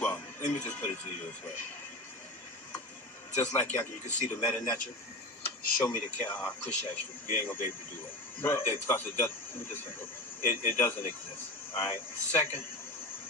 Well, let me just put it to you this way. Just like you can see the meta nature, show me the Kushite street. You ain't gonna be able to do it. Right. Because it doesn't exist. All right. Second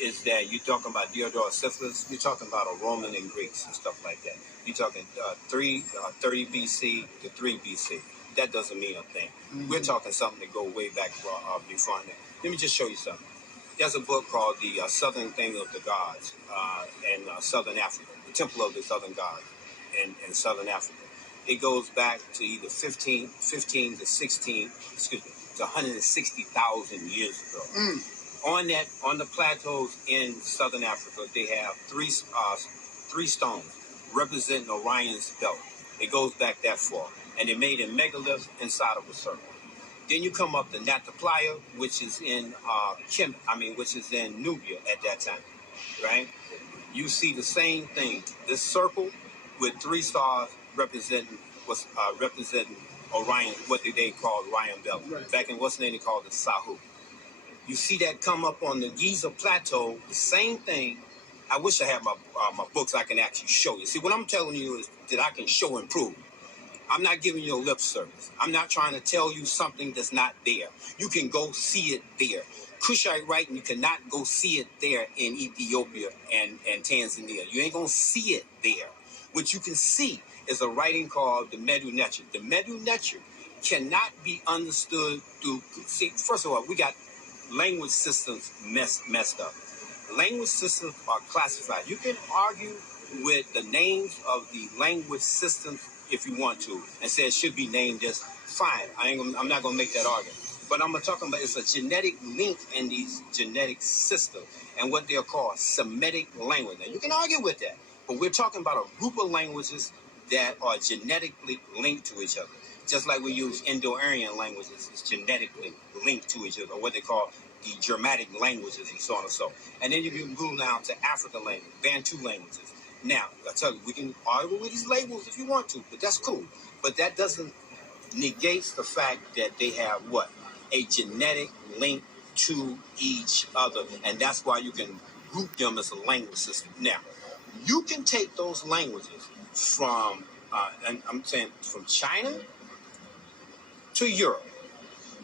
is that you're talking about Diodorus Siculus. You're talking about a Roman and Greeks and stuff like that. You're talking 30 BC to 3 BC. That doesn't mean a thing. Mm-hmm. We're talking something that go way back before that. Let me just show you something. There's a book called The Southern Thing of the Gods in Southern Africa, the Temple of the Southern Gods in Southern Africa. It goes back to either 15 to 16, to 160,000 years ago. On the plateaus in Southern Africa, they have three stones representing Orion's belt. It goes back that far, and they made a megalith inside of a circle. Then you come up to Nataplaya, which is in which is in Nubia at that time, right? You see the same thing. This circle with 3 stars representing Orion, what they called Orion belt. Right. Back in what's the name they called the Sahu. You see that come up on the Giza Plateau, the same thing. I wish I had my books I can actually show you. See, what I'm telling you is that I can show and prove. I'm not giving you a lip service. I'm not trying to tell you something that's not there. You can go see it there. Kushite writing, you cannot go see it there in Ethiopia and Tanzania. You ain't going to see it there. What you can see is a writing called the Medu Neter. The Medu Neter cannot be understood through... See, first of all, we got language systems messed up. Language systems are classified. You can argue with the names of the language systems if you want to, and say it should be named as fine. I'm not going to make that argument. But I'm talking about it's a genetic link in these genetic systems and what they're called Semitic language. Now, you can argue with that, but we're talking about a group of languages that are genetically linked to each other. Just like we use Indo-Aryan languages, it's genetically linked to each other, or what they call the Germanic languages and so on and so on. And then you can move now to African language, Bantu languages. Now, I tell you, we can argue with these labels if you want to, but that's cool. But that doesn't negate the fact that they have what? A genetic link to each other. And that's why you can group them as a language system. Now, you can take those languages from, and I'm saying from China to Europe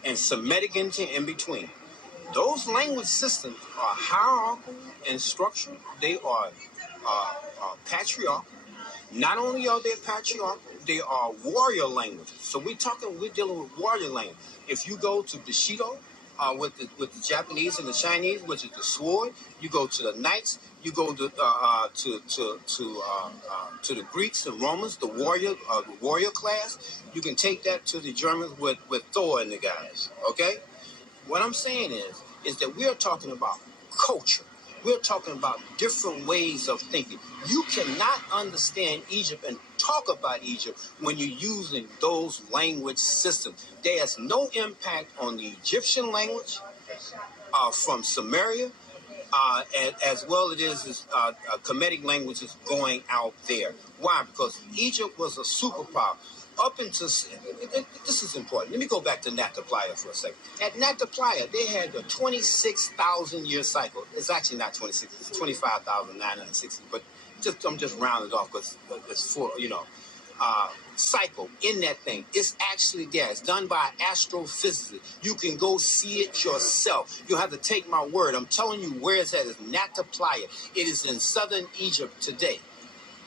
and Semitic in between. Those language systems are hierarchical in structure. They are patriarchal. Not only are they patriarchal, they are warrior languages. So we're dealing with warrior language. If you go to Bushido with the Japanese and the Chinese, which is the sword, you go to the knights, you go to the Greeks and Romans, the warrior class. You can take that to the Germans with Thor and the guys. Okay, what I'm saying is that we're talking about culture. We're talking about different ways of thinking. You cannot understand Egypt and talk about Egypt when you're using those language systems. There's no impact on the Egyptian language from Sumeria, as well it is Kemetic languages going out there. Why? Because Egypt was a superpower. Up until this is important. Let me go back to Nataplaya for a second. At Nataplaya, they had a 26,000-year cycle. It's actually not 26; it's 25,960. But I'm just rounding it off because it's for cycle in that thing. It's actually there. It's done by astrophysicists. You can go see it yourself. You have to take my word. I'm telling you where it's at. It's Nataplaya. It is in southern Egypt today.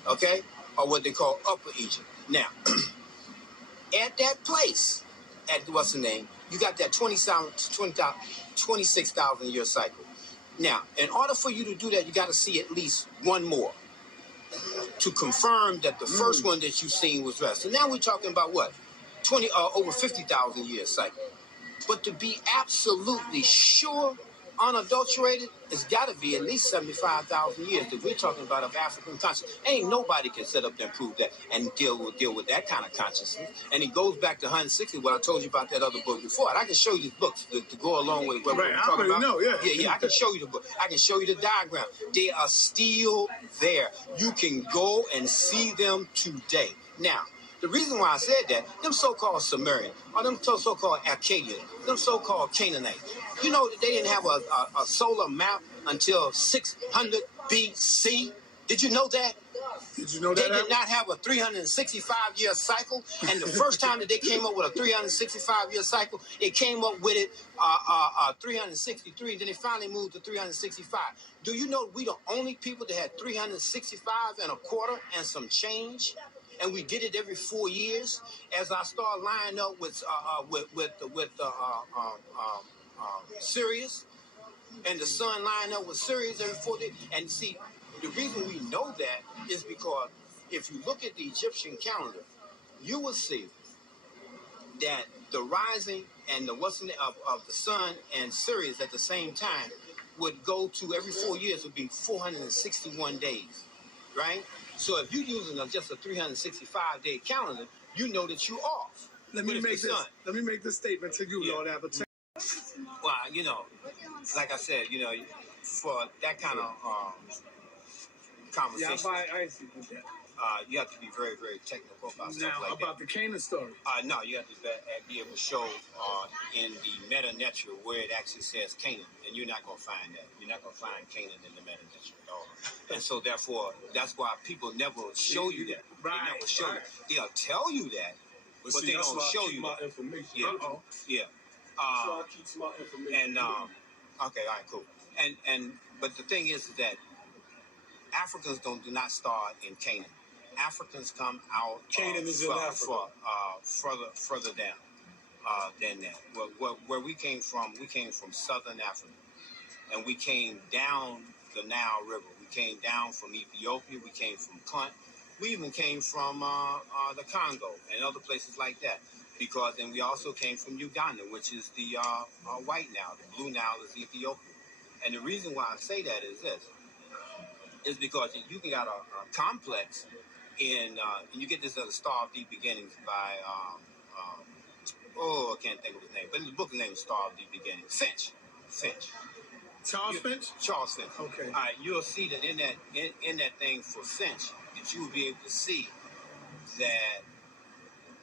Okay, or what they call Upper Egypt. Now. At that place, at what's the name, you got that 26,000-year cycle. Now, in order for you to do that, you got to see at least one more to confirm that the first one that you've seen was right. So now we're talking about what? Over 50,000 year cycle. But to be absolutely sure, unadulterated, it's got to be at least 75,000 years that we're talking about of African consciousness. Ain't nobody can sit up there and prove that and deal with that kind of consciousness. And it goes back to 160, what I told you about that other book before. And I can show you the books to go along with what we're talking about. Yeah, I can show you the book. I can show you the diagram. They are still there. You can go and see them today. Now, the reason why I said that, them so-called Sumerians, or them so-called Akkadians, them so-called Canaanites, you know that they didn't have a solar map until 600 BC. Did you know that? Did you know that? They did not have a 365-year cycle, and the first time that they came up with a 365-year cycle, it came up with it 363. Then they finally moved to 365. Do you know we the only people that had 365 and a quarter and some change, and we did it every 4 years? As I start lining up with Sirius, and the sun line up with Sirius every 4 days. And see, the reason we know that is because if you look at the Egyptian calendar, you will see that the rising and the of the sun and Sirius at the same time would go to every 4 years would be 461 days, right? So if you're using just a 365-day calendar, you know that you're off. Let me make this statement to you, Lord Abbott. Well, like I said, for that kind of conversation, you have to be very, very technical about stuff like that. Now, about the Canaan story. No, you have to be able to show in the Meta-Netra where it actually says Canaan, and you're not going to find that. You're not going to find Canaan in the Meta-Netra at all. And so, therefore, that's why people never show you that. Right. They never show you. They'll tell you that, but they don't show you that. Information. Yeah. Yeah. So I keep my information. And okay, all right, cool. But the thing is that Africans do not start in Canaan. Africans come out. Canaan is in Africa. Further down than that. Where we came from southern Africa, and we came down the Nile River. We came down from Ethiopia. We came from Punt. We even came from the Congo and other places like that. And we also came from Uganda, which is the white Nile. The blue Nile is Ethiopia. And the reason why I say that is because you can got a complex and you get this other Star of Deep Beginnings by, I can't think of his name, but the book name is Star of Deep Beginnings. Finch. Charles Finch? Charles Finch. Okay. All right, you'll see that in that thing for Finch, that you will be able to see that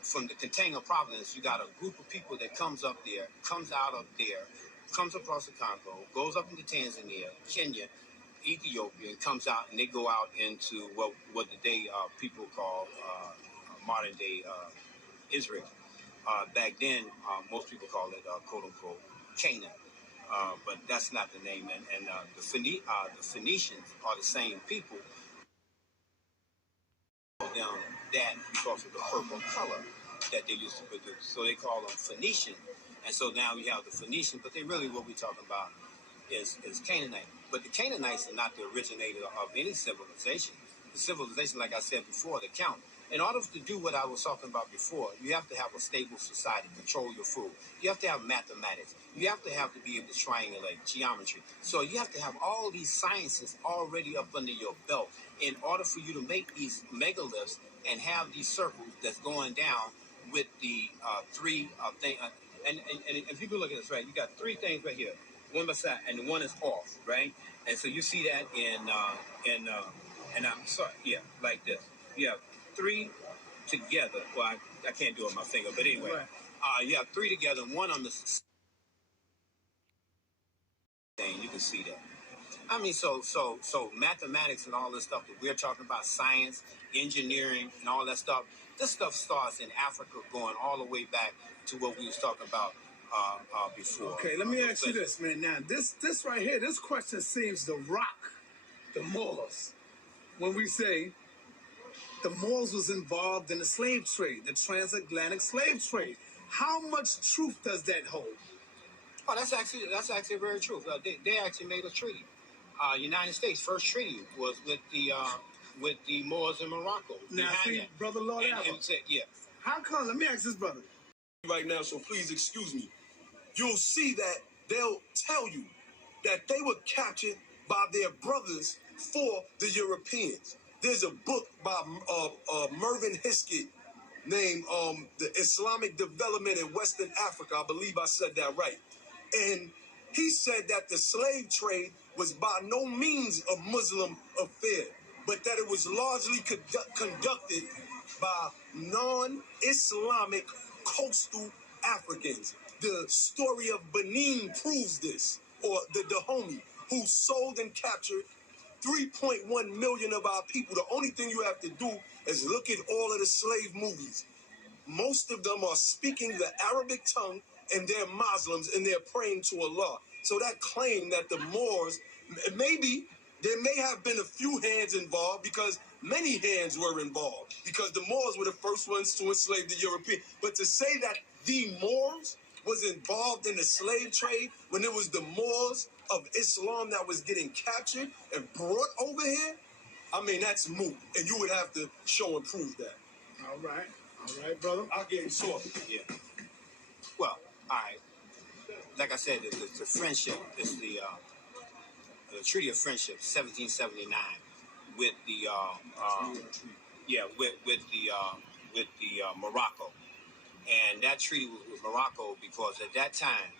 from the Katanga province, you got a group of people that comes out of there, comes across the Congo, goes up into Tanzania, Kenya, Ethiopia, and comes out, and they go out into what today people call modern day Israel. Back then, most people call it quote unquote Canaan, but that's not the name. And the Phoenicians are the same people. Them that because of the purple color that they used to produce, so they call them Phoenician. And so now we have the Phoenician, but what we're talking about is Canaanite. But the Canaanites are not the originator of any civilization. The civilization, like I said before, the count. In order to do what I was talking about before, you have to have a stable society, control your food. You have to have mathematics. You have to be able to triangulate geometry. So you have to have all these sciences already up under your belt in order for you to make these megaliths and have these circles that's going down with the three things. And if you can look at this, right, you got three things right here, one by side, and the one is off, right? And so you see that and I'm sorry, yeah, like this. You have three together. Well, I can't do it with my finger, but anyway, you have three together, and one on the thing. You can see that. I mean, so mathematics and all this stuff that we're talking about, science, engineering, and all that stuff. This stuff starts in Africa, going all the way back to what we was talking about before. Okay, let me ask you this, man. Now, this right here, this question seems to rock the Moors when we say the Moors was involved in the slave trade, the transatlantic slave trade. How much truth does that hold? Oh, that's actually very true. They actually made a treaty. United States first treaty was with the Moors in Morocco. Now, see, brother Lord Abbott. Yeah. How come? Let me ask this brother. Right now, so please excuse me. You'll see that they'll tell you that they were captured by their brothers for the Europeans. There's a book by Mervyn Hiskett named The Islamic Development in Western Africa. I believe I said that right. And he said that the slave trade was by no means a Muslim affair, but that it was largely conducted by non-Islamic coastal Africans. The story of Benin proves this, or the Dahomey, who sold and captured 3.1 million of our people. The only thing you have to do is look at all of the slave movies. Most of them are speaking the Arabic tongue, and they're Muslims, and they're praying to Allah. So that claim that the Moors, maybe there may have been a few hands involved, because many hands were involved, because the Moors were the first ones to enslave the Europeans. But to say that the Moors was involved in the slave trade when it was the Moors of Islam that was getting captured and brought over here, I mean, that's moot. And you would have to show and prove that. All right, brother. I'll get him sorted. Yeah. Well, all right. Like I said, the friendship is the Treaty of Friendship, 1779, with the Morocco, and that treaty was with Morocco because at that time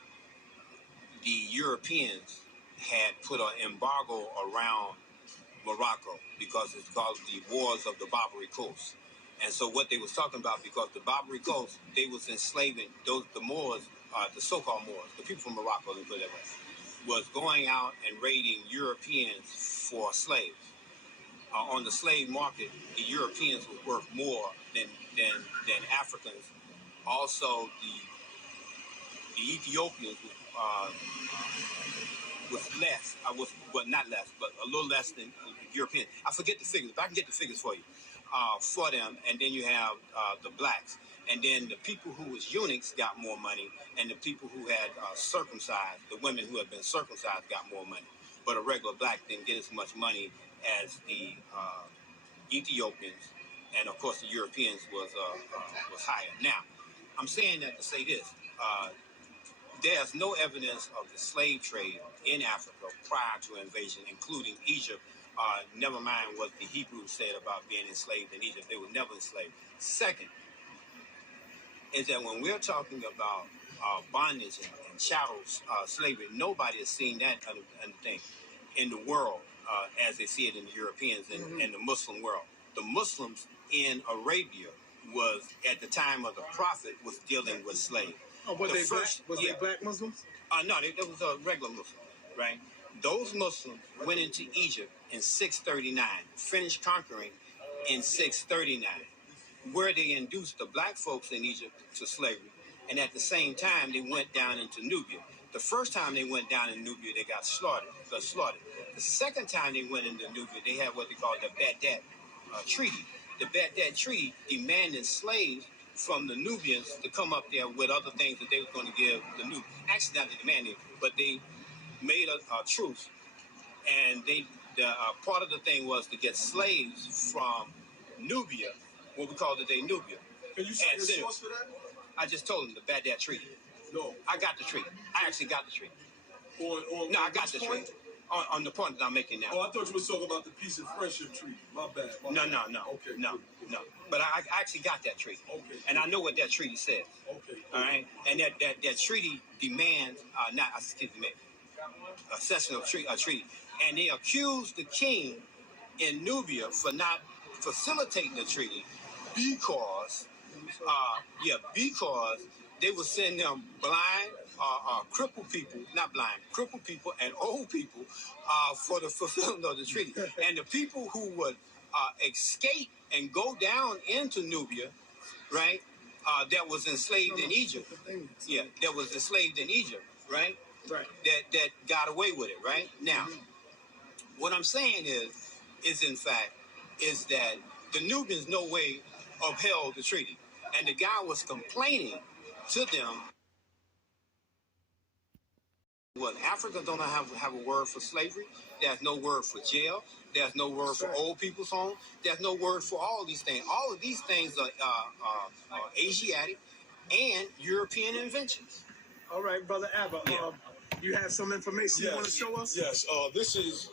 the Europeans had put an embargo around Morocco because it's called the Wars of the Barbary Coast. And so what they was talking about, because the Barbary Coast, they was enslaving the Moors, the so-called Moors, the people from Morocco, let me put it that way, was going out and raiding Europeans for slaves. On the slave market, the Europeans was worth more than Africans. Also, the Ethiopians was less. Not less, but a little less than Europeans. I forget the figures, but I can get the figures for you. For them, and then you have the blacks, and then the people who was eunuchs got more money, and the people who had circumcised, the women who had been circumcised got more money. But a regular black didn't get as much money as the Ethiopians, and of course the Europeans was higher. Now, I'm saying that to say this: there's no evidence of the slave trade in Africa prior to invasion, including Egypt. Never mind what the Hebrews said about being enslaved in Egypt. They were never enslaved. Second, is that when we're talking about bondage and chattel slavery, nobody has seen that thing in the world as they see it in the Europeans and the Muslim world. The Muslims in Arabia was, at the time of the Prophet, was dealing with slaves. Oh, were they black? They black Muslims? No, they was a regular Muslim, right? Those Muslims went into Egypt in 639, finished conquering in 639, where they induced the black folks in Egypt to slavery. And at the same time, they went down into Nubia. The first time they went down in Nubia, they got slaughtered. The second time they went into Nubia, they had what they called the Baghdad Treaty. The Baghdad Treaty demanded slaves from the Nubians to come up there with other things that they were going to give the Nubians. Actually, not demanding, but they made a truce, and part of the thing was to get slaves from Nubia, what we call today Nubia. Can you say the source for that? I just told them the Baghdad Treaty. No. I got the treaty. I actually got the treaty. I got the treaty. On the point that I'm making now. Oh, I thought you were talking about the Peace and Friendship Treaty. My bad. No. Okay. No. But I actually got that treaty. Okay. And I know what that treaty says. Okay. All right. And that treaty demands a session of a treaty. And they accused the king in Nubia for not facilitating the treaty because they would send them blind, crippled people and old people for the fulfillment of the treaty. And the people who would escape and go down into Nubia, right, that was enslaved in Egypt. Yeah, that was enslaved in Egypt, right? Right. That got away with it, right? Now, what I'm saying is in fact, is that the Nubians no way upheld the treaty. And the guy was complaining to them. Well, Africans don't have a word for slavery. There's no word for jail. There's no word for old people's home. There's no word for all these things. All of these things are Asiatic and European inventions. All right, Brother Abba. Yeah. You have some information you want to show us? Yes. This is